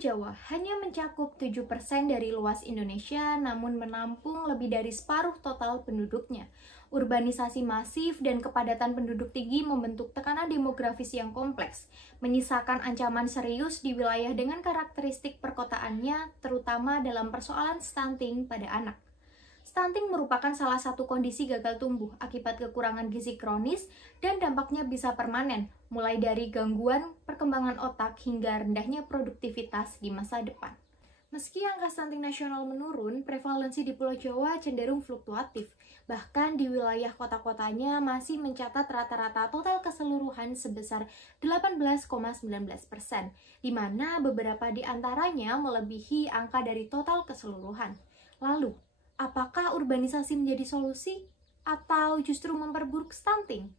Jawa hanya mencakup 7% dari luas Indonesia, namun menampung lebih dari separuh total penduduknya. Urbanisasi masif dan kepadatan penduduk tinggi membentuk tekanan demografis yang kompleks, menyisakan ancaman serius di wilayah dengan karakteristik perkotaannya, terutama dalam persoalan stunting pada anak. Stunting merupakan salah satu kondisi gagal tumbuh akibat kekurangan gizi kronis dan dampaknya bisa permanen, mulai dari gangguan perkembangan otak hingga rendahnya produktivitas di masa depan. Meski angka stunting nasional menurun, prevalensi di Pulau Jawa cenderung fluktuatif. Bahkan di wilayah kota-kotanya masih mencatat rata-rata total keseluruhan sebesar 18,19%, di mana beberapa di antaranya melebihi angka dari total keseluruhan. Lalu, apakah urbanisasi menjadi solusi atau justru memperburuk stunting?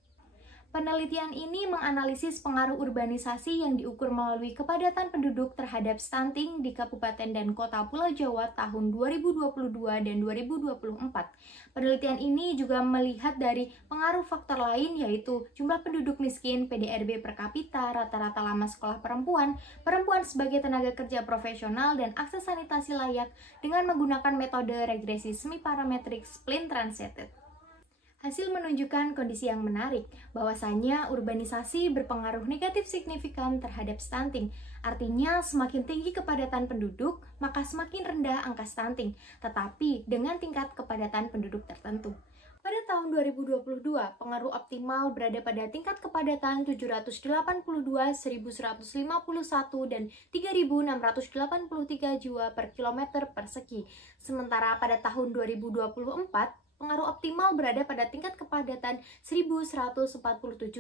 Penelitian ini menganalisis pengaruh urbanisasi yang diukur melalui kepadatan penduduk terhadap stunting di Kabupaten dan Kota Pulau Jawa tahun 2022 dan 2024. Penelitian ini juga melihat dari pengaruh faktor lain yaitu jumlah penduduk miskin, PDRB per kapita, rata-rata lama sekolah perempuan, perempuan sebagai tenaga kerja profesional, dan akses sanitasi layak dengan menggunakan metode regresi semi-parametrik Splint Translated. Hasil menunjukkan kondisi yang menarik, bahwasanya urbanisasi berpengaruh negatif signifikan terhadap stunting. Artinya, semakin tinggi kepadatan penduduk, maka semakin rendah angka stunting, tetapi dengan tingkat kepadatan penduduk tertentu. Pada tahun 2022, pengaruh optimal berada pada tingkat kepadatan 782, 1151, dan 3683 jiwa per kilometer persegi. Sementara pada tahun 2024, pengaruh optimal berada pada tingkat kepadatan 1147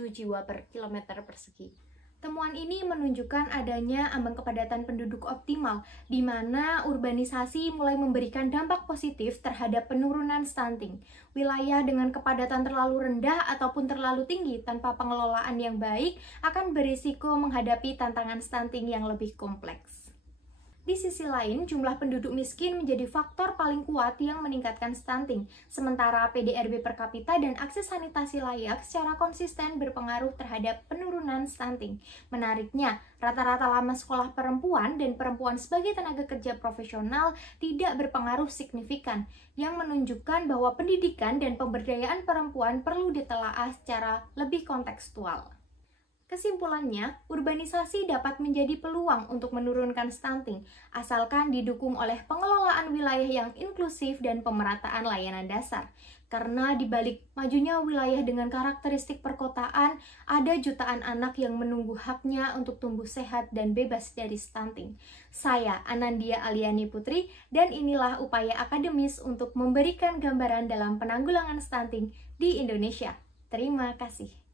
jiwa per kilometer persegi. Temuan ini menunjukkan adanya ambang kepadatan penduduk optimal, di mana urbanisasi mulai memberikan dampak positif terhadap penurunan stunting. Wilayah dengan kepadatan terlalu rendah ataupun terlalu tinggi tanpa pengelolaan yang baik akan berisiko menghadapi tantangan stunting yang lebih kompleks. Di sisi lain, jumlah penduduk miskin menjadi faktor paling kuat yang meningkatkan stunting, sementara PDRB per kapita dan akses sanitasi layak secara konsisten berpengaruh terhadap penurunan stunting. Menariknya, rata-rata lama sekolah perempuan dan perempuan sebagai tenaga kerja profesional tidak berpengaruh signifikan, yang menunjukkan bahwa pendidikan dan pemberdayaan perempuan perlu ditelaah secara lebih kontekstual. Kesimpulannya, urbanisasi dapat menjadi peluang untuk menurunkan stunting, asalkan didukung oleh pengelolaan wilayah yang inklusif dan pemerataan layanan dasar. Karena di balik majunya wilayah dengan karakteristik perkotaan, ada jutaan anak yang menunggu haknya untuk tumbuh sehat dan bebas dari stunting. Saya, Anandia Aliani Putri, dan inilah upaya akademis untuk memberikan gambaran dalam penanggulangan stunting di Indonesia. Terima kasih.